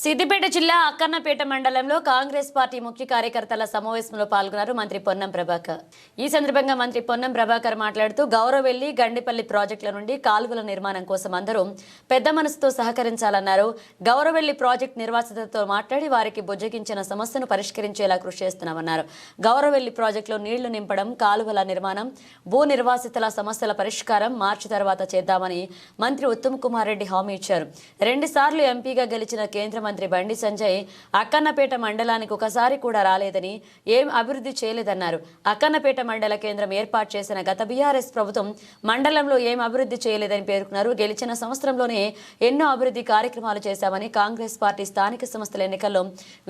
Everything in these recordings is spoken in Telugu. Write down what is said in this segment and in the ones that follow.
సిద్దిపేట జిల్లా అక్కన్నపేట మండలంలో కాంగ్రెస్ పార్టీ ముఖ్య కార్యకర్తల సమావేశంలో పాల్గొన్నారు మంత్రి పొన్నం ప్రభాకర్. ఈ సందర్భంగా మంత్రి పొన్నం ప్రభాకర్ మాట్లాడుతూ గౌరవెల్లి గండిపల్లి ప్రాజెక్టుల నుండి కాలువల నిర్మాణం కోసం అందరూ పెద్ద మనసుతో సహకరించాలన్నారు. గౌరవెల్లి ప్రాజెక్టు నిర్వాసితులతో మాట్లాడి వారికి బుజ్జగించిన సమస్యను పరిష్కరించేలా కృషి చేస్తున్నామన్నారు. గౌరవెల్లి ప్రాజెక్టులో నీళ్లు నింపడం, కాలువల నిర్మాణం, భూ నిర్వాసితుల సమస్యల పరిష్కారం మార్చి తర్వాత చేద్దామని మంత్రి ఉత్తమ్ కుమార్ రెడ్డి హామీ ఇచ్చారు. 2 సార్లు ఎంపీగా గెలిచిన కేంద్ర మంత్రి బండి సంజయ్ అక్కన్నపేట మండలానికి ఒకసారి కూడా రాలేదని, ఏం అభివృద్ధి చేయలేదన్నారు. అక్కన్నపేట మండల కేంద్రం ఏర్పాటు చేసిన గత బీఆర్ఎస్ ప్రభుత్వం మండలంలో ఏం అభివృద్ధి చేయలేదని పేర్కొన్నారు. గెలిచిన సంవత్సరంలోనే ఎన్నో అభివృద్ధి కార్యక్రమాలు చేశామని, కాంగ్రెస్ పార్టీ స్థానిక సంస్థల ఎన్నికల్లో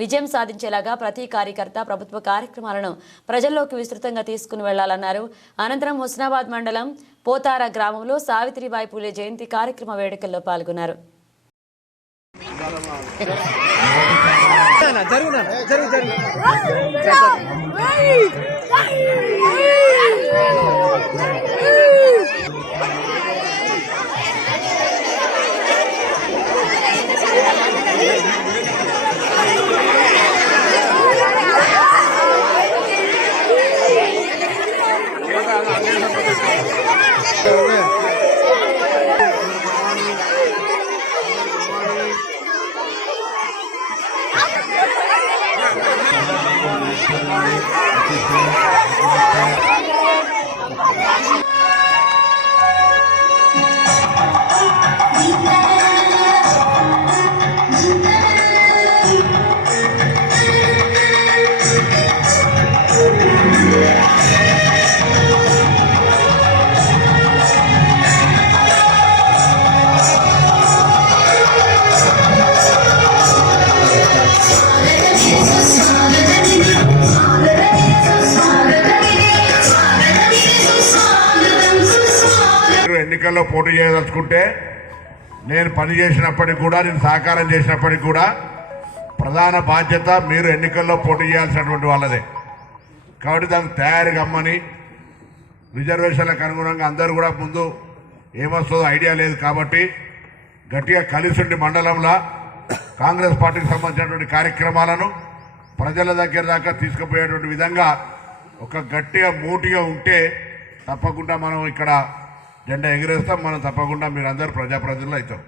విజయం సాధించేలాగా ప్రతి కార్యకర్త ప్రభుత్వ కార్యక్రమాలను ప్రజల్లోకి విస్తృతంగా తీసుకుని వెళ్లాలన్నారు. అనంతరం హుస్నాబాద్ మండలం పోతార గ్రామంలో సావిత్రిబాయి పూలే జయంతి కార్యక్రమ వేడుకల్లో పాల్గొన్నారు. ఎన్నికల్లో పోటీ చేయదలుచుకుంటే నేను పని చేసినప్పటికి కూడా, నేను సహకారం చేసినప్పటికి కూడా ప్రధాన బాధ్యత మీరు ఎన్నికల్లో పోటీ చేయాల్సినటువంటి వాళ్ళదే. కాబట్టి దానికి తయారు కమ్మని, రిజర్వేషన్లకు అనుగుణంగా అందరూ కూడా ముందు ఏమొస్తుందో ఐడియా లేదు కాబట్టి గట్టిగా కలిసి మండలంలో కాంగ్రెస్ పార్టీకి సంబంధించినటువంటి కార్యక్రమాలను ప్రజల దగ్గర దాకా తీసుకుపోయేటువంటి విధంగా ఒక గట్టిగా మూటిగా ఉంటే తప్పకుండా మనం ఇక్కడ జెండా ఎగిరేస్తాం. మనం తప్పకుండా మీరు అందరూ ప్రజాప్రతినిధులు అవుతాం.